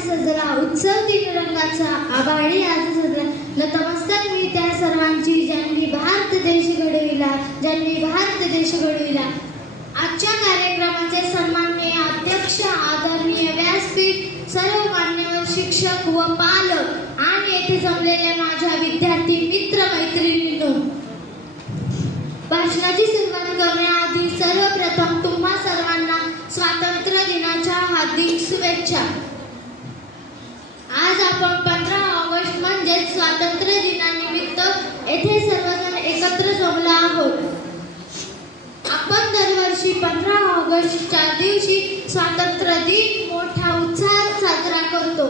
सजला उत्सव तिरंगाचा आभाळी आज सजला नतमस्तक मी त्या सर्वांची ज्यांनी भारत देश घडविला आजच्या कार्यक्रमाचे सन्माननीय अध्यक्ष आदरणीय व्यासपीठ सर्व मान्यवर शिक्षक व पालक आणि येथे जमलेल्या माझ्या विद्यार्थी मित्र मैत्रिणींनो, भाषणाची सुरुवात करण्याआधी सर्वप्रथम तुम्हा सर्वांना स्वातंत्र्य दिनाच्या हार्दिक शुभेच्छा। आज आपण 15 ऑगस्ट म्हणजे स्वातंत्र्य दिनानिमित्त येथे सर्वजण एकत्र जमलो आहोत। आपण दरवर्षी 15 ऑगस्टच्या दिवशी स्वातंत्र्य दिन मोठ्या उत्साहात साजरा करतो।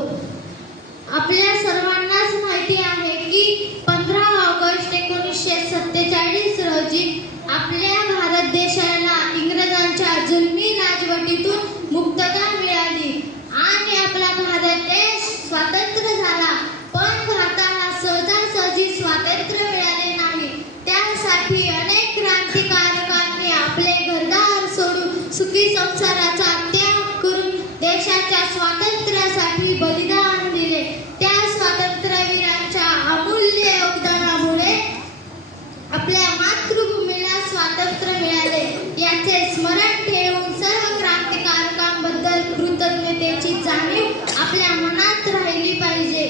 आपल्या सर्वांनाच माहिती आहे की 15 ऑगस्ट 1947 रोजी आपल्या भारत देशाला इंग्रजांच्या जुलमी राजवटीतून मुक्तता मिळाली आणि आपला भारत देश स्वतंत्र झाला। पण भारताला सहजासहजी स्वातंत्र्य मिळाले नाही। त्यासाठी अनेक क्रांतिकारकांनी आपले घरदार सोडून सुखी संसाराचा त्याग करून देशाच्या स्वातंत्र्यासाठी बलिदान दिले। त्या स्वातंत्र्यवीरांच्या अमूल्य योगदानामुळे आपल्या मातृभूमीला स्वातंत्र्य मिळाले। याचे स्मरण ठेवून सर्व क्रांतिकारकांबद्दल कृतज्ञतेची जाणीव आपल्या मनात राहिली पाहिजे।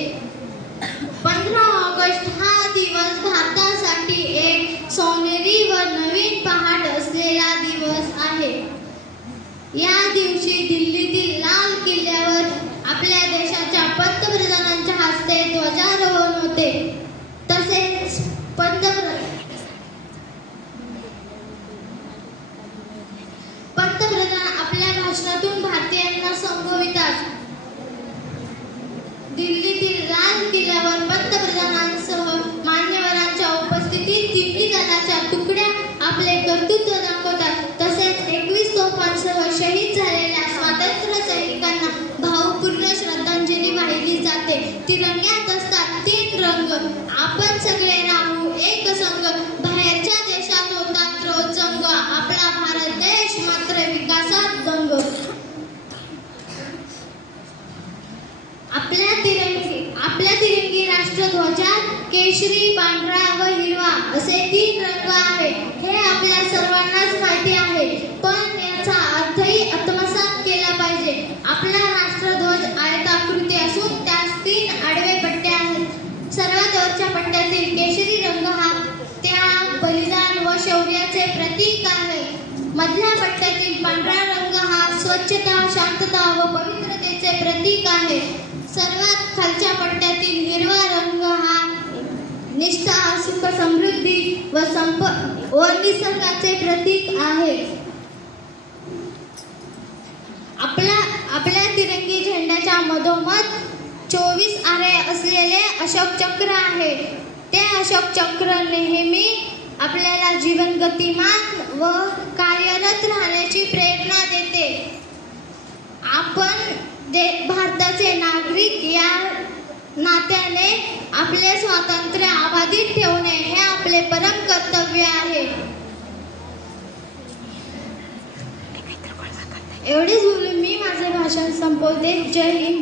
15 ऑगस्ट हा दिवस भारतासाठी एक सोनेरी व नवीन पहाट असलेला दिवस आहे। या दिवशी दिल्लीतील लाल किल्ल्यावर आपल्या देशाच्या पंतप्रधानांच्या हस्ते ध्वजारोहण होते। तसेच पंतप्रधान आपल्या भाषणातून भारतीयांना संबोधितात। दिल्लीतील लाल किल्ल्यावर पंतप्रधानांसह मान्यवरांच्या उपस्थितीत तिन्ही दलाच्या तुकड्या आपले कर्तृत्व दाखवतात। तसेच 21 तोफांसह शहीद झालेल्या स्वातंत्र्य सैनिकांना भावपूर्ण श्रद्धांजली वाहिली जाते। तिरंग्यात असतात 3 रंग, आपण सगळे राहू एक संघ, बाहेरच्या देशात होतात रोज जंग, आपला भारत देश मात्र विकासात दंग। आपल्या तिरंगी राष्ट्रध्वजात केशरी, पांढरा व हिरवा असे 3 रंग आहेत। हे आपल्या सर्वांनाच माहिती आहे, पण याचा अर्थही आत्मसात केला पाहिजे। आपला राष्ट्रध्वज आयताकृती असून त्यास 3 आडवे पट्टे आहेत। सर्वात वरच्या पट्ट्यातील केशरी रंग हा त्याग, बलिदान व शौर्याचे प्रतीक आहे। मधल्या पट्ट्यातील पांढरा रंग हा स्वच्छता, शांतता व पवित्रतेचे प्रतीक आहे। सर्वात खालच्या पट्ट्यातील हिरवा रंग हा निष्ठा, सुख, समृद्धी व निसर्गाचे प्रतीक आहे। आपल्या तिरंगी झेंड्याच्या मधोमध 24 आरे असलेले अशोक चक्र आहे। ते अशोक चक्र नेहमी आपल्याला जीवन गतिमान व कार्यरत राहण्याची प्रेरणा देते। आपण भारताचे नागरिक या नात्याने आपले स्वातंत्र्य अबाधित ठेवणे हे आपले परम कर्तव्य आहे। एवढेच बोलून मी माझे भाषण संपवते। जय हिंद।